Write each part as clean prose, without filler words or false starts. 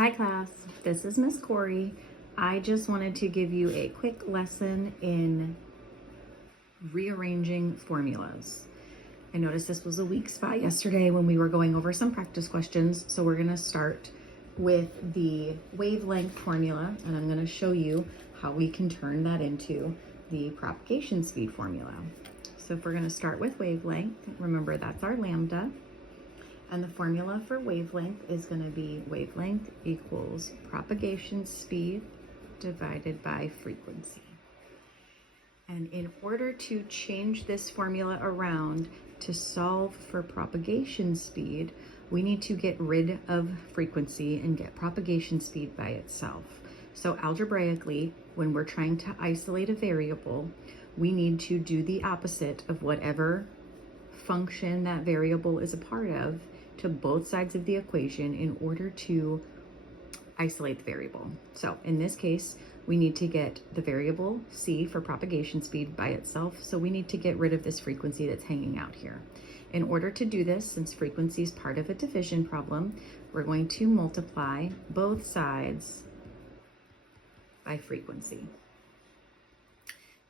Hi class, this is Miss Corey. I just wanted to give you a quick lesson in rearranging formulas. I noticed this was a weak spot yesterday when we were going over some practice questions, so we're gonna start with the wavelength formula, and I'm gonna show you how we can turn that into the propagation speed formula. So if we're gonna start with wavelength, remember that's our lambda. And the formula for wavelength is going to be wavelength equals propagation speed divided by frequency. And in order to change this formula around to solve for propagation speed, we need to get rid of frequency and get propagation speed by itself. So algebraically, when we're trying to isolate a variable, we need to do the opposite of whatever function that variable is a part of to both sides of the equation in order to isolate the variable. So in this case, we need to get the variable c for propagation speed by itself. So we need to get rid of this frequency that's hanging out here. In order to do this, since frequency is part of a division problem, we're going to multiply both sides by frequency.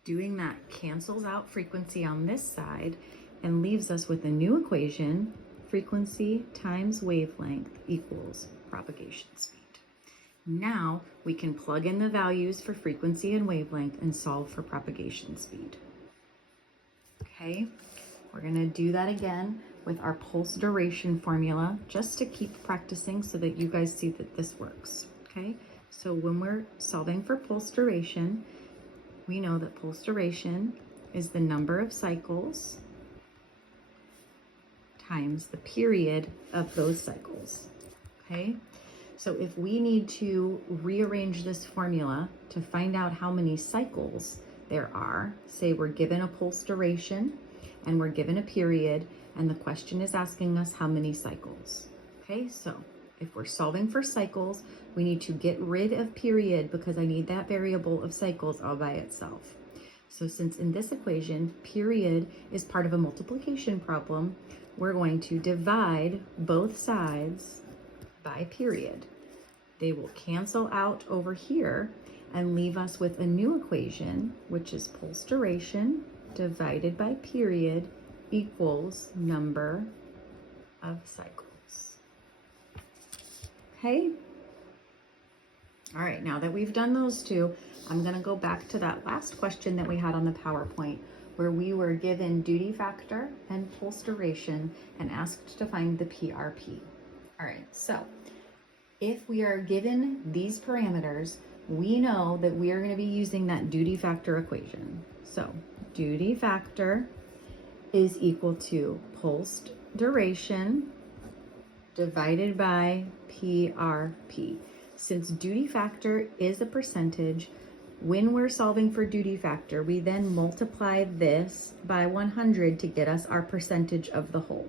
Doing that cancels out frequency on this side and leaves us with a new equation: frequency times wavelength equals propagation speed. Now we can plug in the values for frequency and wavelength and solve for propagation speed. Okay, we're gonna do that again with our pulse duration formula just to keep practicing so that you guys see that this works. Okay, so when we're solving for pulse duration, we know that pulse duration is the number of cycles times the period of those cycles, okay? So if we need to rearrange this formula to find out how many cycles there are, say we're given a pulse duration and we're given a period and the question is asking us how many cycles, okay? So if we're solving for cycles, we need to get rid of period because I need that variable of cycles all by itself. So since in this equation, period is part of a multiplication problem, we're going to divide both sides by period. They will cancel out over here and leave us with a new equation, which is pulse duration divided by period equals number of cycles. Okay? All right, now that we've done those two, I'm gonna go back to that last question that we had on the PowerPoint where we were given duty factor and pulse duration and asked to find the PRP. All right, so if we are given these parameters, we know that we are gonna be using that duty factor equation. So duty factor is equal to pulse duration divided by PRP. Since duty factor is a percentage, when we're solving for duty factor, we then multiply this by 100 to get us our percentage of the whole.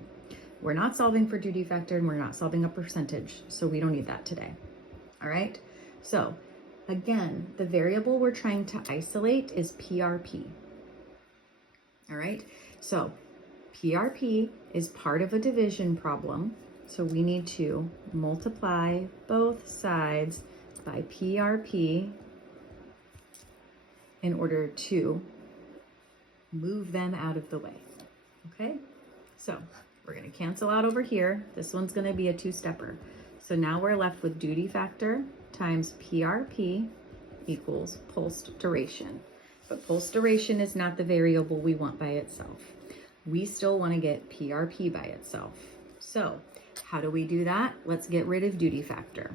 We're not solving for duty factor and we're not solving a percentage, so we don't need that today. All right, so again, the variable we're trying to isolate is PRP. All right, so PRP is part of a division problem, so we need to multiply both sides by PRP in order to move them out of the way, okay? So we're gonna cancel out over here. This one's gonna be a two-stepper. So now we're left with duty factor times PRP equals pulse duration. But pulse duration is not the variable we want by itself. We still wanna get PRP by itself. So how do we do that? Let's get rid of duty factor.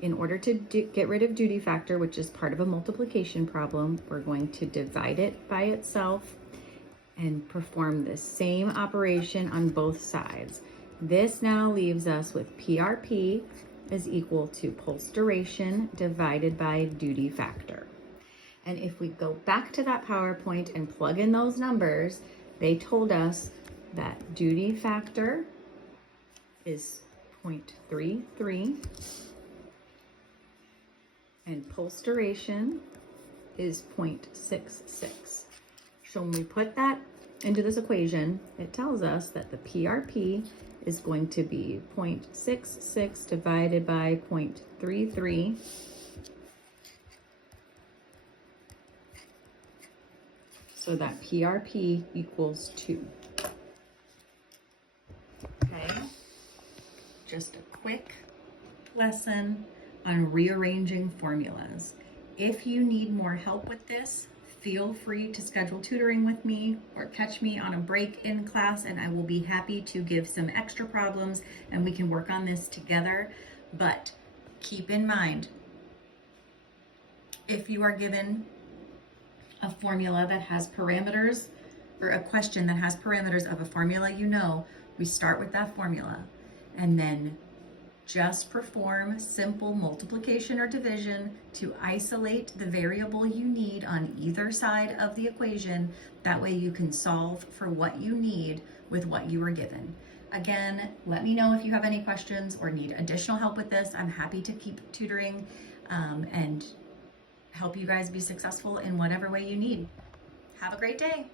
In order to get rid of duty factor, which is part of a multiplication problem, we're going to divide it by itself and perform the same operation on both sides. This now leaves us with PRP is equal to pulse duration divided by duty factor. And if we go back to that PowerPoint and plug in those numbers, they told us that duty factor is 0.33 and pulse duration is 0.66. So when we put that into this equation, it tells us that the PRP is going to be 0.66 divided by 0.33. So that PRP equals 2. Okay, just a quick lesson on rearranging formulas. If you need more help with this, feel free to schedule tutoring with me or catch me on a break in class, and I will be happy to give some extra problems and we can work on this together. But keep in mind, if you are given a formula that has parameters, or a question that has parameters of a formula, we start with that formula and then just perform simple multiplication or division to isolate the variable you need on either side of the equation. That way you can solve for what you need with what you were given. Again, let me know if you have any questions or need additional help with this. I'm happy to keep tutoring and help you guys be successful in whatever way you need. Have a great day.